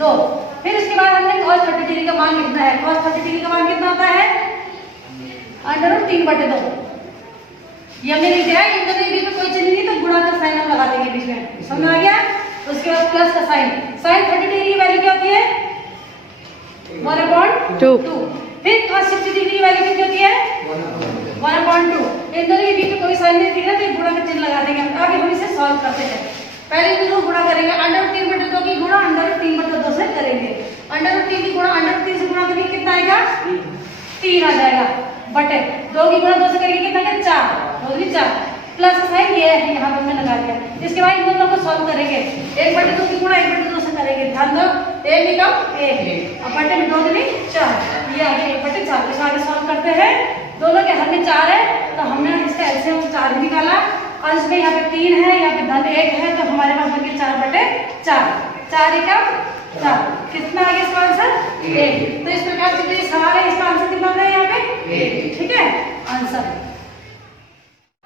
2। फिर उसके बाद हमने cos 30 डिग्री का मान लिखना है। cos 30 डिग्री का मान कितना होता है? √3/2। ये हमने लिख दिया है। इन दोनों के बीच में कोई चीज नहीं तो गुणा का साइन हम लगा देंगे बीच में। समझ में आ गया? उसके बाद प्लस का साइन। साइन 30 डिग्री की वैल्यू क्या होती है? 1/2। फिर cos 60 डिग्री की वैल्यू कितनी होती है? 1/2। इन दोनों के बीच में कोई साइन नहीं दिख रहा तो गुणा का चिन्ह लगा देंगे। आगे हम इसे सॉल्व करते हैं। पहले इनको गुणा करेंगे। √3/2 की गुणा √3/2 से करेंगे। √3 की गुणा √3 से गुणा करेंगे कितना आएगा? 3 आ जाएगा। बटे 2 की गुणा 2 से करेंगे कितना आएगा? 4। 2 4 प्लस साइन ये है यहाँ पर मैंने लगा दिया। इसके बाद इन दोनों को सॉल्व करेंगे। 1/2 की गुणा 1/2 से करेंगे। ध्यान दो 1 निकम 1 और बटे में 2 दूनी 4। ये आगे 1/4। इसे आगे सॉल्व करते हैं। दोनों के हर में 4 है तो हमने इसका एलसीएम 4 निकाला। अंश में यहाँ पे 3 है, यहाँ पे धन 1 है तो हमारे पास बन गया 4/4। 4 एकम 4। कितना आ गया इसका आंसर? 1। तो इस प्रकार से जो सवाल है इसका आंसर कितना है यहाँ पे? 1। ठीक है आंसर।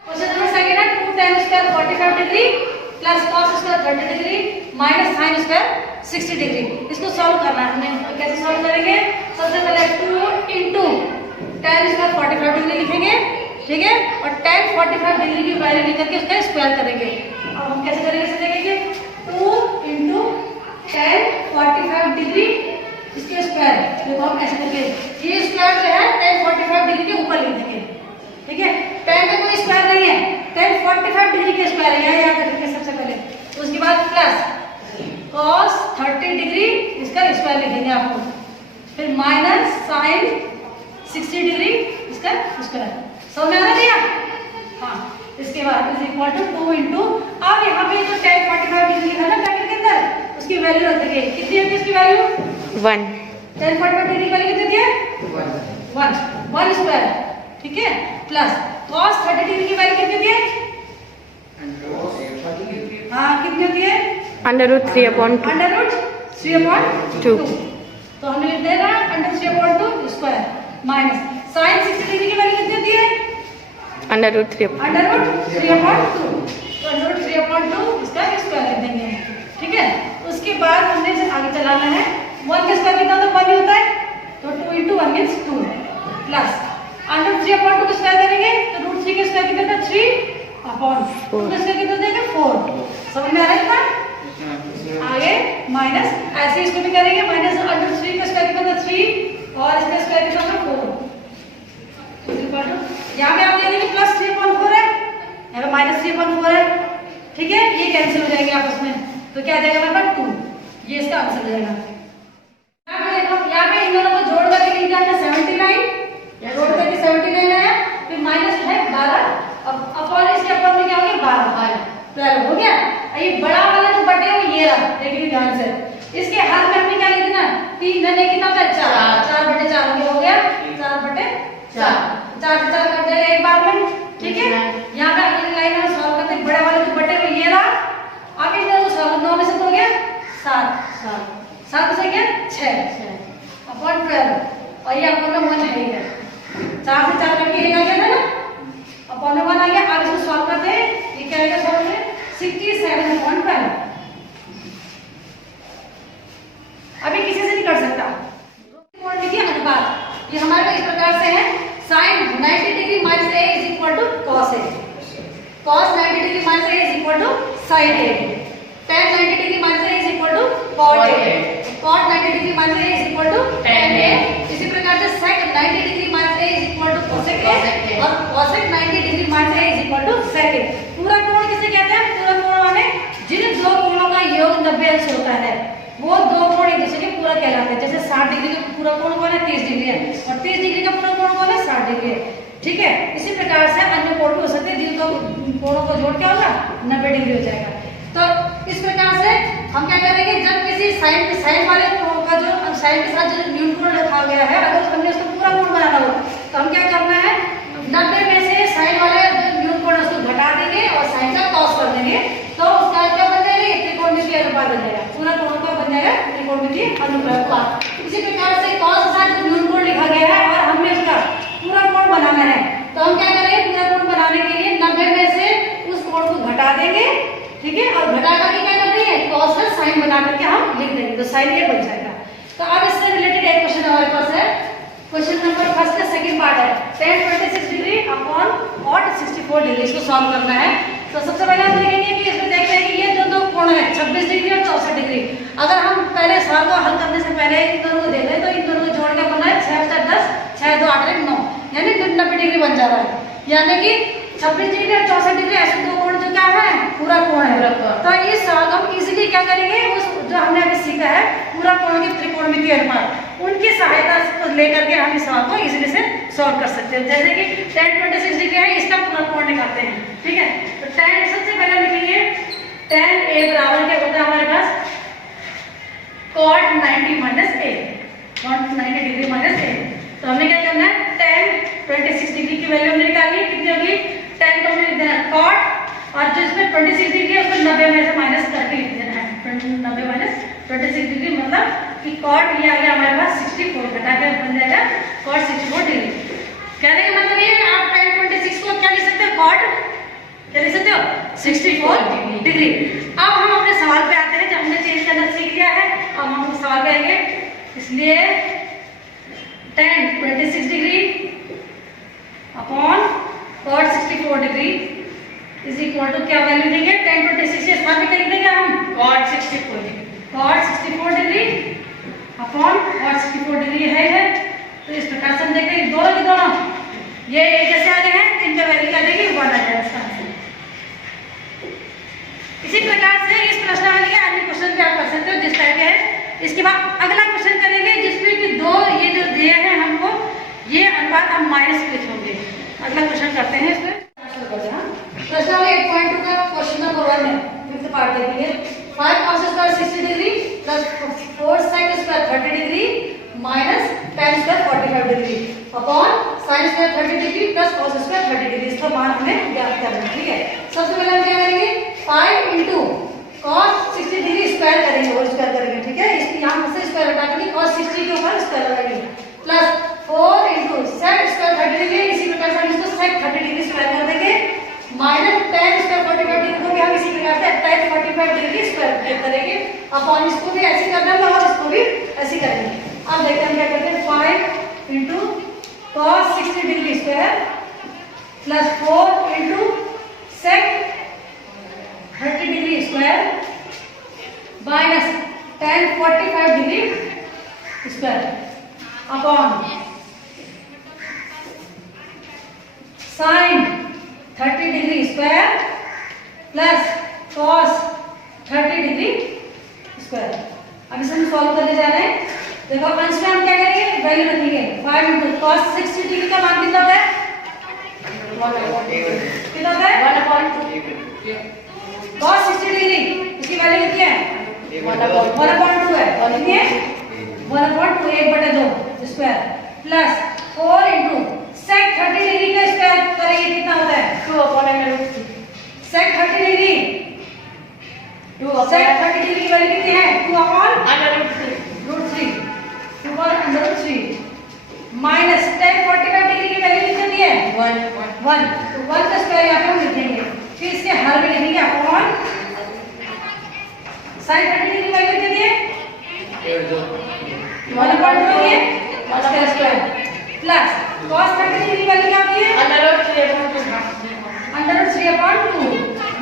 क्वेश्चन नंबर सेकंड है 2 tan square 45 degree plus cos square 30 degree minus sin square 60 degree. इसको सॉल्व करना है। हमने कैसे सॉल्व करेंगे? सबसे पहले 2 into tan स्क्वायर 45 डिग्री लिखेंगे। ठीक है और tan 45 डिग्री की वैल्यू लेकर के उसका स्क्वायर करेंगे। अब हम कैसे करेंगे इसे देखेंगे। 2 into tan 45 डिग्री इसके स्क्वायर। देखो हम कैसे करेंगे। ये स्क्वायर जो है tan 45 डिग्री के ऊपर लिख देंगे। ठीक है tan का कोई स्क्वायर नहीं है। tan 45 डिग्री के स्क्वायर है। यहाँ याद रखिए सबसे पहले। उसके बाद प्लस cos 30 डिग्री इसका स्क्वायर लिख देंगे आपको। फिर माइनस sin 60 डिग्री इसका स्क्वायर। समझ में आ रहा है? हाँ इसके बाद इज इक्वल टू 2 into अब यहाँ पे जो tan 45 डिग्री है ना ब्रैकेट के अंदर उसकी वैल्यू रख देंगे। कितनी होती है इसकी वैल्यू? 1। tan 45 डिग्री की वैल्यू कितनी है? 1 स्क्वायर। ठीक है प्लस cos 30 डिग्री की वैल्यू कितनी होती है? हाँ कितनी होती है? √3/2। तो हमने लिख देना √3/2 स्क्वायर माइनस sin 60 डिग्री की वैल्यू कितनी होती है? √3/2। तो √3/2 इसका स्क्वायर लिख देंगे। ठीक है उसके बाद हमने इसे आगे चलाना है। 1 का स्क्वायर कितना होता है? 1 ही होता है तो 2 into 1 means 2 प्लस √3/2 का स्क्वायर करेंगे तो √3 का स्क्वायर कितना था? 3/2 का स्क्वायर कितना देगा? 4। समझ में आ रहा है? आगे माइनस ऐसे इसको भी करेंगे। माइनस √3 का स्क्वायर कितना था? 3 और इसका स्क्वायर कितना था? 4। यहाँ पे आप देखेंगे प्लस 3/4 है, यहाँ पे माइनस 3/4 है। ठीक है ये कैंसिल हो जाएंगे आपस में तो क्या आ जाएगा हमारे पास? 2। ये इसका आंसर हो जाएगा। यहाँ पे इन दोनों को जोड़ करके लिख दिया 79। जोड़ करके 79 आया। फिर माइनस है 12 अपॉन इसके अपॉन में क्या हो गया? 12 हो गया। ये बड़ा वाला जो बटे वो ये रहा। देखिए ध्यान से इसके हाथ में हमने क्या लिख देना? 3 धन कितना होता है? 4। 4/4 हो गया 4/4। 4 से 4 कट जाएगा एक बार में। ठीक है यहाँ पे अगली लाइन में सॉल्व करते हैं। बड़े वाले जो बटे वो ये रहा। आगे इधर सॉल्व 9 में से तो हो गया 7। 7 से क्या? 6 अपॉन 12 और ये अपॉन में 1 है इधर। 4 से 4 करके 1 आ गया था ना अपॉन में 1 आ गया। अब इसको सॉल्व करते हैं। ये क्या आएगा सॉल्व में? 67/12। अभी किसी से नहीं कर सकता। देखिए अनुपात ये हमारे इस प्रकार से है। sin 90 degree minus a is equal to cos a। cos 90 degree minus a is equal to sin a। tan 90 degree minus a is equal to cot a। cot 90 degree minus a is equal to tan a। इसी प्रकार से sec 90 degree minus a is equal to cosec a और cosec 90 degree minus a is equal to sec a। पूरा कोण किसे कहते हैं? पूरा कोण माने जिन दो कोणों का योग 90 अंश होता है वो दो कोण एक दूसरे के पूरा कहलाते हैं। जैसे 60 डिग्री का पूरा कोण कौन है? 30 डिग्री है और 30 डिग्री का पूरा कोण कौन है? 60 डिग्री है। ठीक है इसी प्रकार से अन्य कोण भी हो सकते हैं जिनको कोणों को जोड़ क्या होगा? 90 डिग्री हो जाएगा। तो इस प्रकार से हम क्या करेंगे? जब किसी साइन वाले कोण का जो साइन के साथ जो न्यून कोण रखा गया है अगर हमने उसको पूरा कोण बनाना हो तो हम क्या करना है? 90 में से साइन वाले न्यून कोण उसको घटा देंगे और साइन का cos कर देंगे तो उसका क्या बन जाएगा? त्रिकोणमितीय अनुपात बन जाएगा। पूरा कोण का बन जाएगा त्रिकोणमितीय अनुपात। इसी प्रकार से cos के साथ न्यून कोण लिखा गया है और हमने इसका पूरा कोण बनाना है तो हम क्या करेंगे? पूरा कोण बनाने के लिए 90 में से उस कोण को घटा देंगे। ठीक है और घटा करके क्या कर देंगे? cos का साइन बना करके हम लिख देंगे, तो साइन ए बन जाएगा। तो अब इससे रिलेटेड एक क्वेश्चन हमारे पास है, क्वेश्चन नंबर फर्स्ट का सेकंड पार्ट है, tan 26 degree upon cot 64 degree, इसको सॉल्व करना है। तो सबसे पहले हम देखेंगे कि इसमें देखते हैं कि ये जो दो कोण है 26 डिग्री और 64 डिग्री, अगर हम पहले सवाल को हल करने से पहले इन दोनों को देखें तो इन दोनों को जोड़ के बना है 6 + 10 6 2 8 9, यानी 90 डिग्री बन जा रहा है। यानी कि 26 डिग्री और 64 डिग्री ऐसे दो कोण जो क्या है, पूरा कोण है। तो इस सवाल को हम इजीली क्या करेंगे, उस जो हमने अभी सीखा है पूरा कोण के त्रिकोणमितीय अनुपात, उनकी सहायता को लेकर के हम इस सवाल को इजीली से सॉल्व कर सकते हैं। जैसे कि tan 26 डिग्री है, इसका पूरा कोण निकालते हैं, ठीक है। तो tan सबसे पहले लिखेंगे tan a बराबर क्या होता है हमारे पास, cot 90 - a, cot 90 degree minus a। तो हमें क्या करना है, tan 26 डिग्री की वैल्यू हमने निकाली है, कितनी होगी, tan को हमने लिख देना है cot, और जो इसमें 26 डिग्री है उसको 90 में से माइनस करके लिख देना है, 90 - 26 डिग्री, मतलब कि cot ये आ गया हमारे पास 64, घटा के बन जाएगा cot 64 डिग्री। कहने का मतलब ये आप tan 26 को क्या लिख सकते हो, cot क्या लिख सकते हो, 64 डिग्री। अब हम अपने सवाल पे आते हैं, जब हमने चेंज करना सीख लिया है, अब हम सवाल पे आएंगे। इसलिए tan 26 degree upon cot 64 degree is equal to क्या वैल्यू देंगे, tan 26 के स्थान पे लिख देंगे हम cot 64 degree, cot 64 degree upon cot 64 degree है। तो इस प्रकार से हम देखते हैं दोनों के दोनों ये एक जैसे आ गए हैं, इनका वैल्यू क्या देंगे, 1 आ जाएगा इसका आंसर। इसी प्रकार से इस प्रश्नावली के अन्य क्वेश्चन भी आप कर सकते हो जिस टाइप के है। इसके बाद अगला क्वेश्चन करेंगे जिसमें कि दो ये जो दिए हैं हमको, ये अनुपात हम माइनस में लिखेंगे। अगला क्वेश्चन करते हैं इसमें, प्रश्नावली 8.2 का क्वेश्चन नंबर 1 है, फिफ्थ पार्ट देखेंगे। 5 cos square 60 degree plus 4 sin square 30 degree minus tan square 45 degree upon sin square 30 degree plus cos square 30 degree, इसका मान हमें ज्ञात करना है, ठीक है। सबसे पहले हम क्या करेंगे, 5 * cos 60 डिग्री स्क्वायर करेंगे, और स्क्वायर करेंगे, ठीक है। इसकी यहां से स्क्वायर हटा के cos 60 के ऊपर स्क्वायर लगाएंगे, प्लस 4 * sec स्क्वायर 30 डिग्री, इसी प्रकार से हम इसको sec 30 डिग्री स्क्वायर कर देंगे, माइनस tan स्क्वायर 45 डिग्री को भी हम इसी प्रकार से tan 45 डिग्री स्क्वायर करेंगे, अपॉन इसको भी ऐसे करना है और इसको भी ऐसे करेंगे। अब देखते हैं हम क्या करते हैं, 5 * cos 60 degree square plus 4 * sec 30 degree square minus tan 45 degree square upon sin 30 degree square plus cos 30 degree square. अब इसे हम सॉल्व करने जा रहे हैं। देखो अंश में हम क्या करेंगे, वैल्यू रखेंगे, 5 * cos 60 डिग्री का मान कितना होता है, कितना होता है, 1/2। cos 60 डिग्री इसकी वैल्यू कितनी है, 1/2 है, और कितनी है 1/2, 1/2 स्क्वायर प्लस 4 * sec 30 डिग्री का स्क्वायर करेंगे, कितना होता है, 2/√3। sec 30 डिग्री, sec 30 डिग्री की वैल्यू कितनी है, 2/√3 माइनस tan 45 डिग्री की वैल्यू कितनी है, 1। तो 1 का स्क्वायर यहाँ पे हम लिखेंगे, फिर इसके हर में लिखेंगे अपॉन sin 30 डिग्री की वैल्यू कितनी है, 1/2 है, उसका स्क्वायर प्लस cos 30 डिग्री की वैल्यू क्या होती है, √3/2।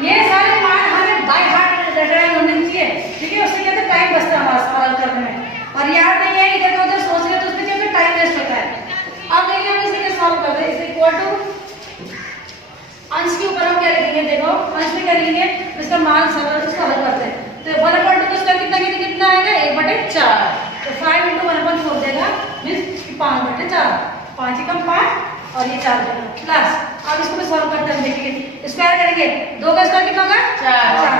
ये सारे मान हमें बाय हार्ट रटने होने चाहिए, ठीक है, उससे कहते हैं टाइम बचता है हमारा सवाल करने में, और याद नहीं है इधर उधर सोच रहे तो उसमें क्या होता है, टाइम वेस्ट होता है। अब देखिए हम इसे सॉल्व करते हैं, इज इक्वल टू अंश के ऊपर हम क्या लिखेंगे, देखो अंश में क्या लिखेंगे, इसका मान सरल इसको हल करते हैं। तो 1/2 इसका कितना आएगा, 1/4। तो 5 * 1/4 देगा, मींस 5/4, 5 × 5 और ये 4 देगा प्लस। अब इसको भी सॉल्व करते हैं, देखिए स्क्वायर करेंगे, 2 का स्क्वायर कितना होगा, 4,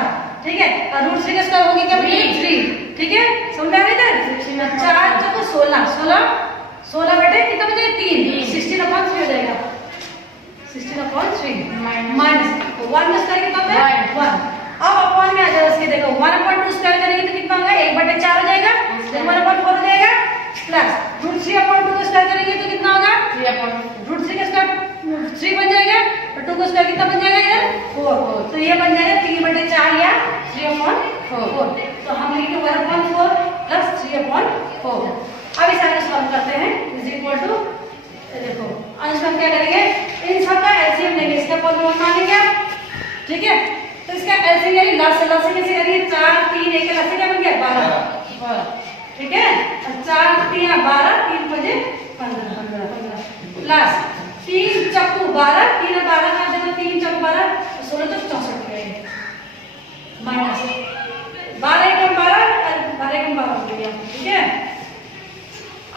ठीक है, और √3 का स्क्वायर होगा क्या, 3, ठीक है, समझ में आ रहा है, 4 × 16 बटे कितना बचेगा, 3, 16/3 हो जाएगा, 16/3 माइनस 1 का स्क्वायर कितना होता है, 1। अब अपॉन में आ जाएगा इसके, देखो 1/2 स्क्वायर करेंगे तो कितना होगा, 1/4 हो जाएगा, 1/4 हो जाएगा प्लस √3/2 का स्क्वायर करेंगे तो कितना होगा, √3 का स्क्वायर 3 बन जाएगा, और 2 का स्क्वायर कितना बन जाएगा इधर, 4। तो ये बन जाएगा 3/4 या 3/4। तो हम लिखेंगे 1/4 प्लस 3/4। अब इसे आगे सॉल्व करते हैं। इज इक्वल टू, देखो अंश में हम क्या करेंगे, इन सब का एलसीएम लेंगे, इसका पॉलीनॉमियल मानेंगे, ठीक है। तो इसका एलसीएम यानी लसागु कैसे करेंगे, 4 3 1 का लसागु क्या बन गया 12, ठीक है। 4 3 12, 3 बजे 15 प्लस 3 चक्कू 12, 3 12 का जगह 3 चक्कू 12 16 तक 64 हो जाएगा, माइनस 12 कम 12 हो गया, ठीक है।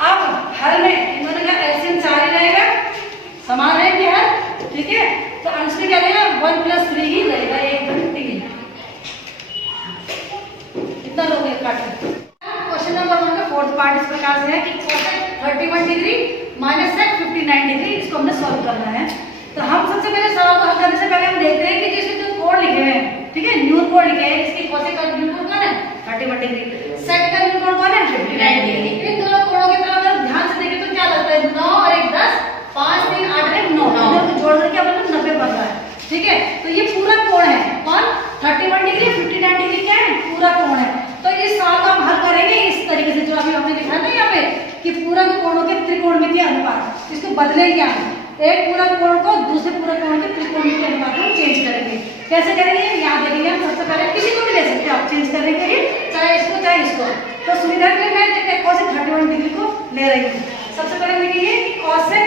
अब हर में इन दोनों का एलसीएम 4 ही रहेगा, समान रहेंगे हर, ठीक है। तो अंश में क्या रहेगा 1 + 3 ही रहेगा, 1 3 इतना लोग काट। क्वेश्चन नंबर 1 का फोर्थ पार्ट इस प्रकार से है कि cosec 31 degree minus sec 59 degree, इसको हमने सॉल्व करना है। तो हम सबसे पहले सवाल को हल करने से पहले हम देखते हैं कि जिसमें जो कोण लिखे हैं, ठीक है, न्यून कोण लिखे हैं, इसकी कोसेक का न्यून कोण कौन है 31 डिग्री, सेक का न्यून कोण कौन है 59 डिग्री। इन दोनों कोणों की तरफ अगर ध्यान से देखें तो क्या लगता है 9 और 1 10, 5 3 8 1 9, दोनों को जोड़ करके मतलब 90 बन रहा है, ठीक है। तो ये पूरा कोण है कौन 31 डिग्री 59 डिग्री क्या है पूरा कोण है। तो इस सवाल को हम हल करेंगे इस तरीके से जो अभी हमने लिखा था यहाँ पे कि पूरा कोणों के त्रिकोणमितीय अनुपात, इसको बदलेंगे हम, एक पूरा कोण को दूसरे पूरे कोण के त्रिकोणमितीय अनुपात में चेंज करेंगे। कैसे करेंगे यहाँ देखेंगे हम, सबसे पहले किसी को भी ले सकते हैं आप चेंज करने के लिए, चाहे इसको चाहे इसको। तो सुविधा के लिए मैं कोसेक 31 डिग्री को ले रही हूँ। सबसे पहले लिखेंगे कोसेक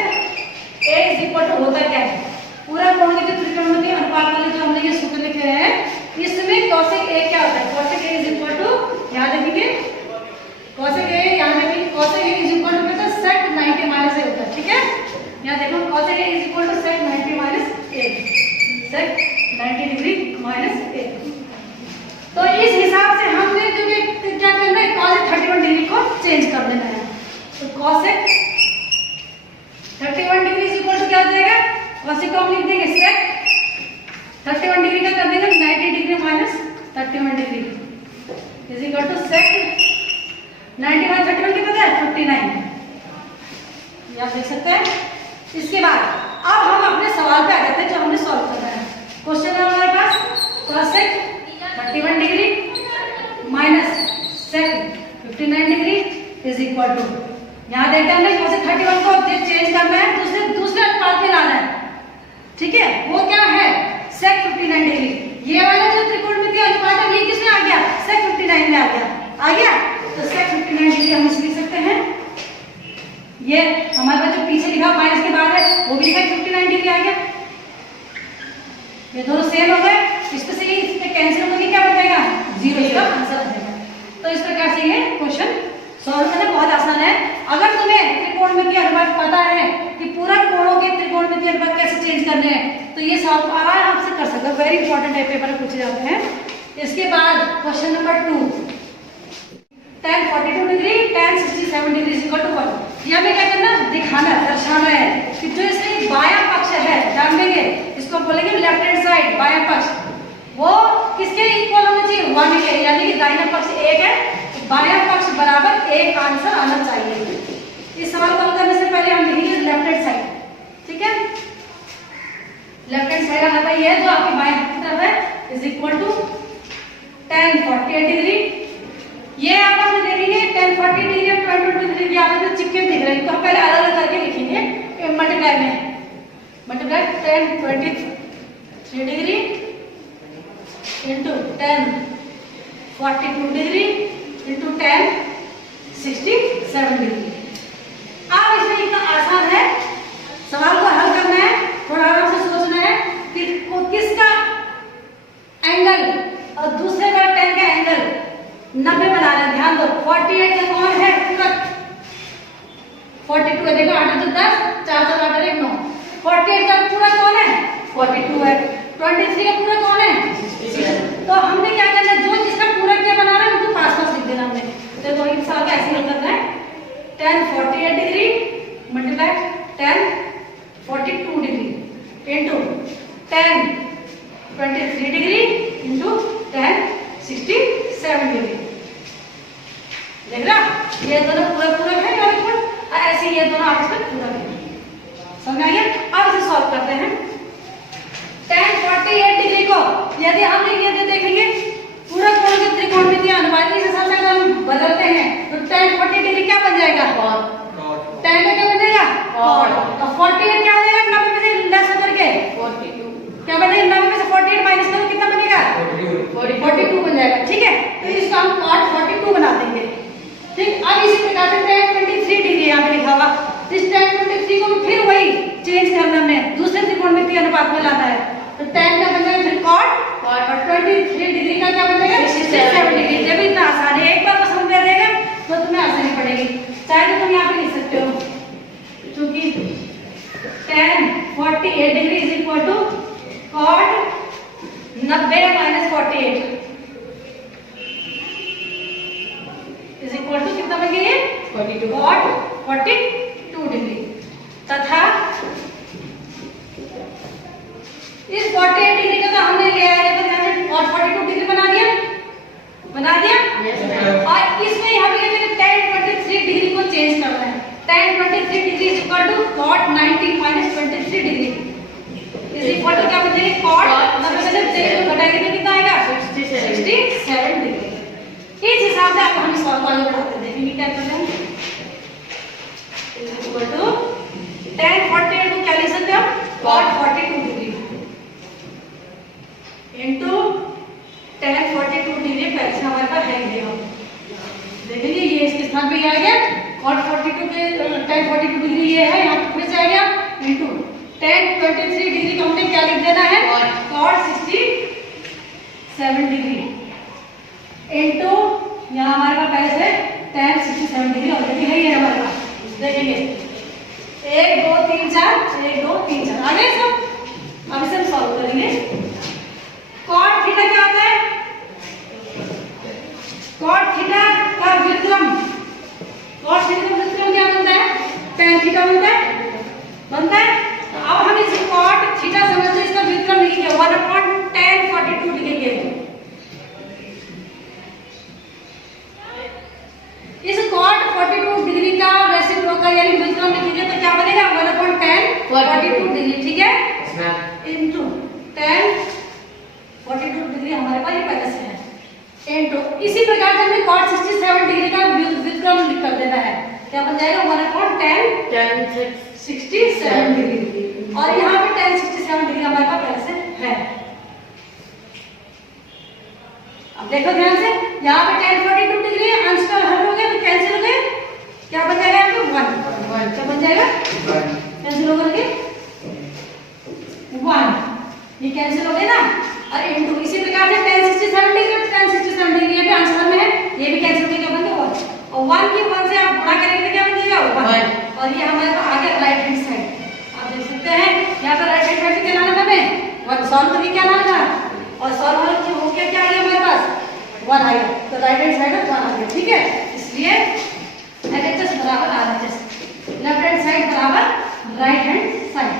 A = होता क्या है, पूरा कोण के जो त्रिकोणमितीय अनुपात वाले जो हमने ये सूत्र लिखे हैं इसमें कोसेक A क्या होता है, कोसेक A = यहाँ देखेंगे कोसेक A, यहाँ देखेंगे कोसेक A = सेक 90 - A होता है, ठीक है। यहाँ देखो cosec A = sec 90 - A, sec 90 degree minus A। तो इस हिसाब से हमने जो कि क्या करना है कोसेक 31 डिग्री को चेंज कर देना है। तो कोसेक 31 डिग्री = क्या हो जाएगा, कोसेक को हम लिख देंगे सेक 31 डिग्री का कर देंगे 90 डिग्री माइनस 31 डिग्री = सेक 90 - 31 कितना है 59, ये आप देख सकते हैं। इसके बाद अब हम अपने सवाल पे आ जाते हैं जो हमने सॉल्व करना है। क्वेश्चन है हमारे पास cosec 31 degree minus sec 59 degree = यहाँ देखते हैं हमने कोसेक 31 को चेंज करना है, दूसरे अनुपात में लाना है, ठीक है। वो क्या है सेक 59 डिग्री, ये वाला जो त्रिकोणमितीय अनुपात है ये किसमें आ गया सेक 59 में आ गया। तो सेक 59 डिग्री हम इसे लिख सकते हैं, ये हमारे पास जो पीछे लिखा माइनस के बाद है वो भी सेक 59 डिग्री आ गया, ये दोनों सेम हो गए। इसमें से इसमें कैंसिल होकर क्या बचेगा 0, इसका आंसर आ जाएगा। तो इस प्रकार से ये क्वेश्चन सॉल्व करना बहुत आसान है। अगर तुम्हें त्रिकोणमितीय अनुपात पता है कि पूरा कोणों के त्रिकोणमितीय अनुपात कैसे चेंज करने हैं तो ये सॉल्व आराम से कर सकते हो, वेरी इंपॉर्टेंट है, पेपर में पूछे जाते हैं। इसके बाद question number 2, tan 42 degree tan 67 degree = 1। यहाँ में क्या करना दिखाना दर्शाना है कि जो इसमें बायां पक्ष है, ध्यान देंगे इसको बोलेंगे लेफ्ट हैंड साइड, बायां पक्ष वो किसके इक्वल होना चाहिए 1 के, यानी कि दाहिना पक्ष 1 है, बायां पक्ष बराबर 1 आंसर आना चाहिए। इस सवाल को हल करने से पहले हम लिखेंगे लेफ्ट हैंड साइड, ठीक है। लेफ्ट हैंड साइड आता है जो आपके बाएं हाथ की तरफ है = tan 48 डिग्री। ये आप अपने देखेंगे tan 40 डिग्री और 22 डिग्री आपस में चिपके दिख रहे हैं, तो हम पहले अलग अलग करके लिखेंगे मल्टीप्लाई में, multiply tan 23 degree * tan 42 degree * tan 67 degree. अब इसमें इतना आसान है, सवाल को हल करना है, थोड़ा आराम से सोचना है कि किसका एंगल और दूसरे का tan का एंगल 90 बना रहे हैं। ध्यान दो 48 का कौन है पूरा 42 है, देखो 8 × 10 4 × 8 = 9, 48 का पूरा कौन है 42 है, 23 का पूरा कौन है 60। तो हमने क्या करना है जो जिसका पूरा क्या बना रहा है उनको पास पास लिख देना हमने। देखो इस सवाल का ऐसे हल करना है tan 48 degree × tan 42 degree * tan 23 degree * tan 67 degree. देख रहा ये दोनों पूरा है और ऐसे ये दोनों आपस में पूरा है, समझ आ गया। अब इसे सॉल्व करते हैं। tan 48 डिग्री को यदि हम ये देखेंगे पूरा कोण के त्रिकोणमितीय अनुपात के अनुपात में लाना है। तो tan का बन जाएगा फिर cot और 23 डिग्री का क्या बन जाएगा 67 डिग्री। जब इतना आसान है, एक बार को समझ में आ जाएगा तो तुम्हें आसानी पड़ेगी। चाहे तो तुम यहाँ पे लिख सकते हो, क्योंकि tan 48 degree is equal to cot 90 minus 48 is equal to कितना बन गया ये 42 cot 42 डिग्री तथा इस 48 डिग्री का तो हमने लिया है और 42 डिग्री बना दिया yes, और इसमें यहाँ पे tan 23 डिग्री को चेंज करना है। tan 23 degree is equal to cot 90 minus 23 degree is equal to क्या बचेगा cot 90 से 3 को घटाएंगे तो कितना आएगा 67 डिग्री। इस हिसाब से आप हम सॉल्व आगे बढ़ाते देखेंगे क्या करते हैं। इज इक्वल टू tan 48 को क्या लिख सकते हैं cot 42 degree into tan 42 degree पहले से हमारे पास है ये देखेंगे ये इसके स्थान पे आ गया cot 42 के tan 42 डिग्री ये है यहाँ पे से आ गया इनटू tan 23 डिग्री को हमने क्या लिख देना है cot 67 डिग्री इनटू यहाँ हमारे पास पहले से tan 67 डिग्री ऑलरेडी है ये हमारे पास। देखेंगे 1 2 3 4 1 2 3 4 आगे सब अब इसे हम सॉल्व करेंगे। cot थीटा क्या होता है cot थीटा का व्युत्क्रम cot थीटा का व्युत्क्रम क्या बनता है tan थीटा बनता है तो अब हम इस cot थीटा समझते हैं इसका व्युत्क्रम लिखेंगे 1/tan 42 लिखेंगे। इस cot 42 डिग्री का रेसिप्रोकल यानी व्युत्क्रम लिखेंगे तो क्या बनेगा 1/tan 42 डिग्री ठीक है इनटू tan 42 डिग्री हमारे पास ये पहले से है इनटू इसी प्रकार से हमें cot 67 डिग्री का व्युत्क्रम लिख कर देना है क्या बन जाएगा 1/tan 67 डिग्री और यहाँ पे tan 67 डिग्री हमारे पास पहले से है। अब देखो ध्यान से यहाँ पे tan 42 डिग्री अंश का हल हो गया तो कैंसिल हो गया क्या बन जाएगा यहाँ पे 1 क्या बन जाएगा कैंसिल हो करके 1 ये कैंसिल हो गया ना और इनटू इसी प्रकार से tan 67 डिग्री ये भी आंसर में है ये भी कैंसिल हो गया क्या बन गया 1 और 1 की 1 से आप गुणा करेंगे तो क्या बन जाएगा 1 और ये हमारे पास आ गया राइट हैंड साइड। आप देख सकते हैं यहाँ पर राइट हैंड साइड क्या लाना हमें 1 सॉल्व करके क्या लाना और सॉल्व हो गया क्या आ गया हमारे पास 1 आ गया तो राइट हैंड साइड 1 आ गया ठीक है। इसलिए LHS बराबर RHS लेफ्ट हैंड साइड बराबर राइट हैंड साइड।